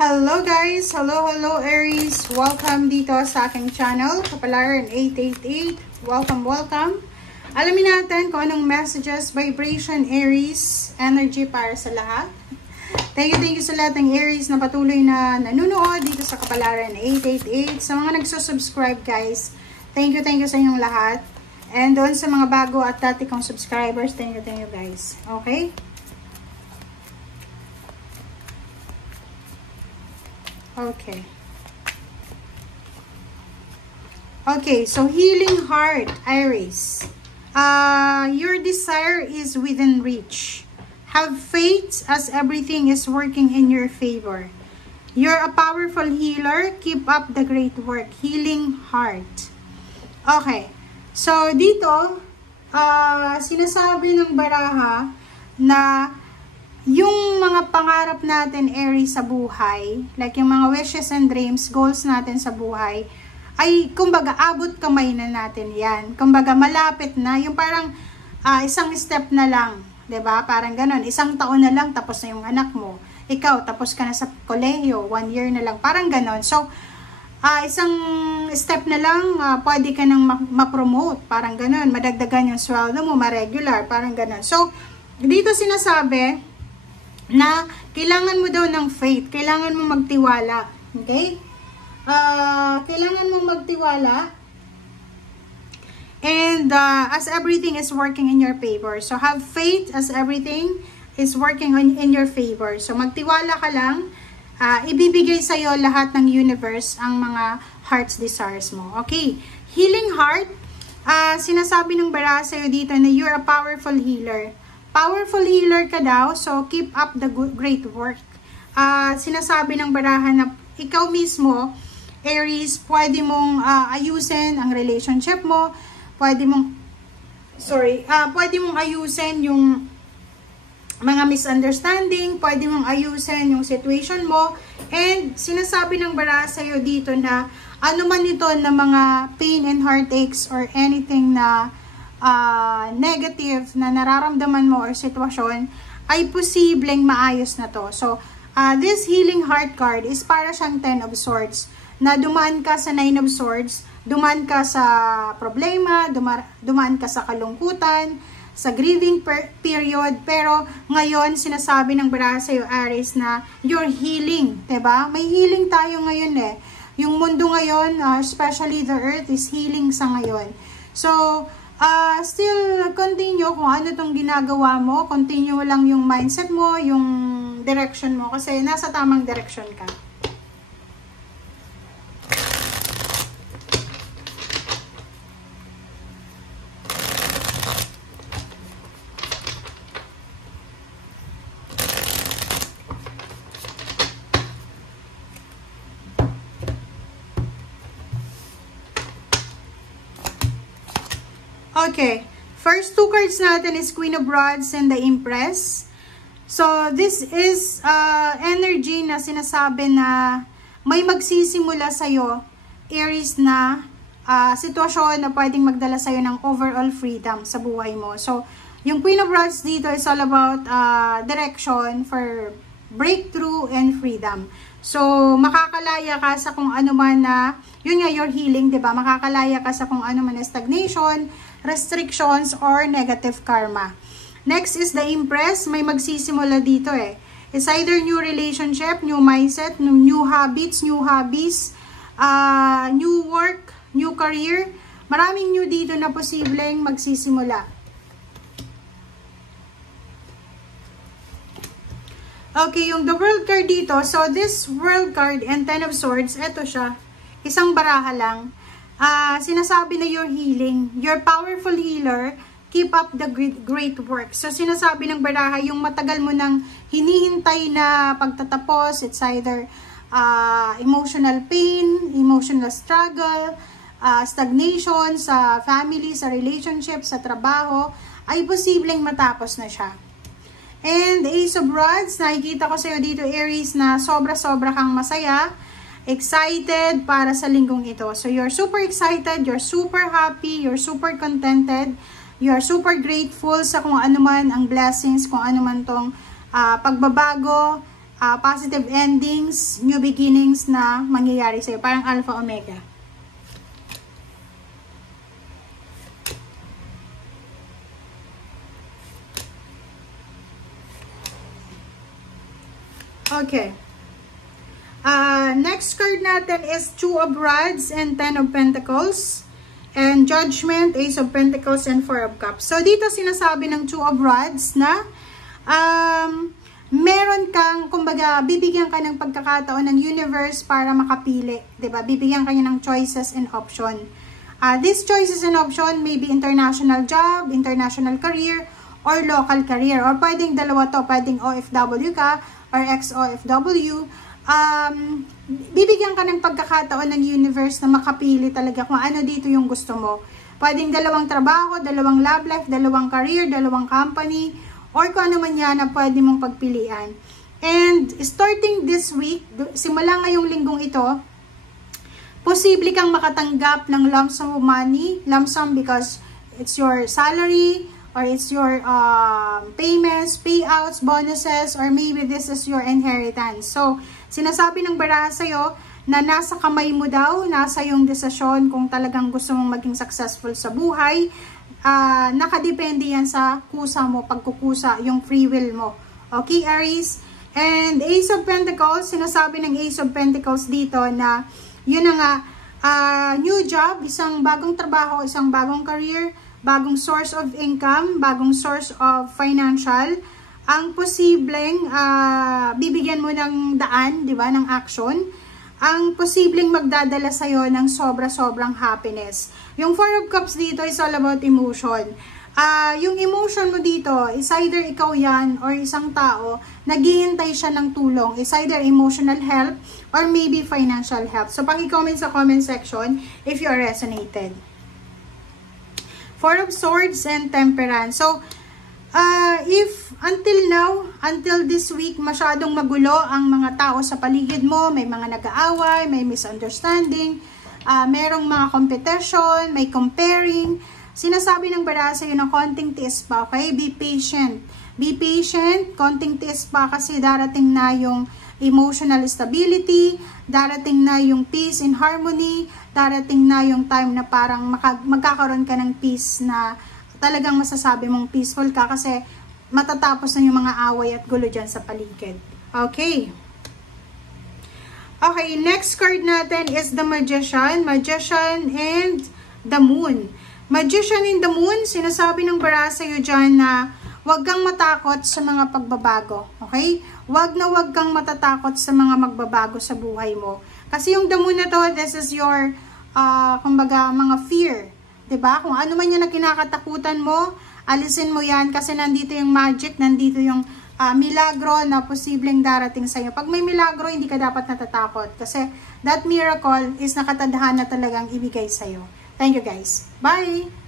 Hello guys! Hello Aries! Welcome dito sa aking channel, Kapalaran 888. Welcome! Alamin natin kung anong messages, vibration, Aries, energy para sa lahat. Thank you sa lahat ng Aries na patuloy na nanonood dito sa Kapalaran 888. Sa mga nagsusubscribe guys, thank you sa inyong lahat. And doon sa mga bago at dati kong subscribers, thank you guys. Okay? Okay, so healing heart, Aries. Your desire is within reach. Have faith as everything is working in your favor. You're a powerful healer. Keep up the great work. Healing heart. Okay, so dito, sinasabi ng baraha na yung mga pangarap natin, Aries, sa buhay, like yung mga wishes and dreams, goals natin sa buhay, ay kumbaga abot kamay na natin yan. Kumbaga malapit na, yung parang isang step na lang, 'di ba? Parang ganon, isang taon na lang tapos na yung anak mo. Ikaw, tapos ka na sa kolehiyo, 1 year na lang, parang ganon. So, isang step na lang, pwede ka nang ma-promote, parang ganon, madagdagan yung sweldo mo, ma-regular, parang ganon. So, dito sinasabi na kailangan mo daw ng faith, kailangan mo magtiwala, okay? Kailangan mong magtiwala, and as everything is working in your favor. So have faith as everything is working in your favor. So magtiwala ka lang, ibibigay sa'yo lahat ng universe ang mga heart's desires mo. Okay, healing heart, sinasabi ng bara sa'yo dito na you're a powerful healer. Powerful healer ka daw, so keep up the great work. Sinasabi ng barahan na ikaw mismo, Aries, pwede mong ayusin ang relationship mo, pwede mong ayusin yung mga misunderstanding, pwede mong ayusin yung situation mo, and sinasabi ng baraha sa'yo dito na ano man ito na mga pain and heartaches or anything na negative na nararamdaman mo or sitwasyon, ay posibleng maayos na to. So, this healing heart card is para siyang 10 of swords, na dumaan ka sa 9 of swords, dumaan ka sa problema, dumaan ka sa kalungkutan, sa grieving period, pero ngayon sinasabi ng baraha sa'yo, Aries, na you're healing, diba? May healing tayo ngayon eh. Yung mundo ngayon, especially the earth, is healing sa ngayon. So, still continue kung ano tong ginagawa mo, continue lang yung mindset mo, yung direction mo, kasi nasa tamang direction ka. Okay, first two cards natin is Queen of Rods and the Empress. So, this is energy na sinasabi na may magsisimula sa'yo, Aries, na sitwasyon na pwedeng magdala sa'yo ng overall freedom sa buhay mo. So, yung Queen of Rods dito is all about direction for breakthrough and freedom. So, makakalaya ka sa kung ano man na, yun nga, your healing, diba? Makakalaya ka sa kung ano man na stagnation, restrictions, or negative karma. Next is the Empress. May magsisimula dito eh. It's either new relationship, new mindset, new habits, new hobbies, new work, new career. Maraming new dito na posibleng magsisimula. Okay, yung the World card dito. So, this World card and 10 of Swords, eto siya. Isang baraha lang. Sinasabi na you're healing. You're powerful healer. Keep up the great work. So, sinasabi ng baraha, yung matagal mo nang hinihintay na pagtatapos, it's either emotional pain, emotional struggle, stagnation sa family, sa relationship, sa trabaho, ay posibleng matapos na siya. And Ace of Rods, nakikita ko sa'yo dito, Aries, na sobra-sobra kang masaya, excited para sa linggong ito. So, you're super excited, you're super happy, you're super contented, you're super grateful sa kung ano man ang blessings, kung ano man tong pagbabago, positive endings, new beginnings na mangyayari sa'yo. Parang Alpha Omega. Okay. Next card natin is Two of Rods and Ten of Pentacles. And Judgment, Ace of Pentacles, and Four of Cups. So, dito sinasabi ng Two of Rods na meron kang, kumbaga, bibigyan ka ng pagkakataon ng universe para makapili. Diba? Bibigyan ka niya ng choices and option. These choices and option may be international job, international career, or local career. Or pwedeng dalawa to, pwedeng OFW ka, or ex-OFW. Bibigyan ka ng pagkakataon ng universe na makapili talaga kung ano dito yung gusto mo. Pwedeng dalawang trabaho, dalawang love life, dalawang career, dalawang company, or kung ano man yan na pwede mong pagpilian. And starting this week, simula ngayong linggong ito, posible kang makatanggap ng lump sum of money, lump sum because it's your salary, or it's your payments, payouts, bonuses, or maybe this is your inheritance. So, sinasabi ng baraha sa'yo na nasa kamay mo daw, nasa yung desisyon kung talagang gusto mong maging successful sa buhay. Nakadepende yan sa kusa mo, pagkukusa, yung free will mo. Okay, Aries? And Ace of Pentacles, sinasabi ng Ace of Pentacles dito na yun na nga, new job, isang bagong trabaho, isang bagong career, bagong source of income, bagong source of financial, ang posibleng bibigyan mo ng daan, di ba, ng action, ang posibleng magdadala sa'yo ng sobra-sobrang happiness. Yung Four of Cups dito is all about emotion. Yung emotion mo dito is either ikaw yan or isang tao, naghihintay siya ng tulong. Is either emotional help or maybe financial help. So, paki-comment sa comment section if you are resonated. Four of Swords and Temperance. So, if until now, until this week, masyadong magulo ang mga tao sa paligid mo, may mga nag-aaway, may misunderstanding, merong mga competition, may comparing, sinasabi ng baraha sa'yo na konting tiis pa, okay? Be patient. Be patient, konting tiis pa kasi darating na yung emotional stability, darating na yung peace and harmony, darating na yung time na parang magkakaroon ka ng peace na talagang masasabi mong peaceful ka kasi matatapos na yung mga away at gulo dyan sa paligid. Okay. Okay, next card natin is the Magician. Magician and the Moon. Magician and the Moon, sinasabi ng baraha sa'yo dyan na huwag kang matakot sa mga pagbabago. Okay? Huwag kang matatakot sa mga magbabago sa buhay mo. Kasi yung the Moon na to, this is your, kumbaga, mga fear. Diba? Kung ano man yan na kinakatakutan mo, alisin mo yan kasi nandito yung magic, nandito yung milagro na posibleng darating sa'yo. Pag may milagro, hindi ka dapat natatakot kasi that miracle is nakatadhana talagang ibigay sa'yo. Thank you guys. Bye!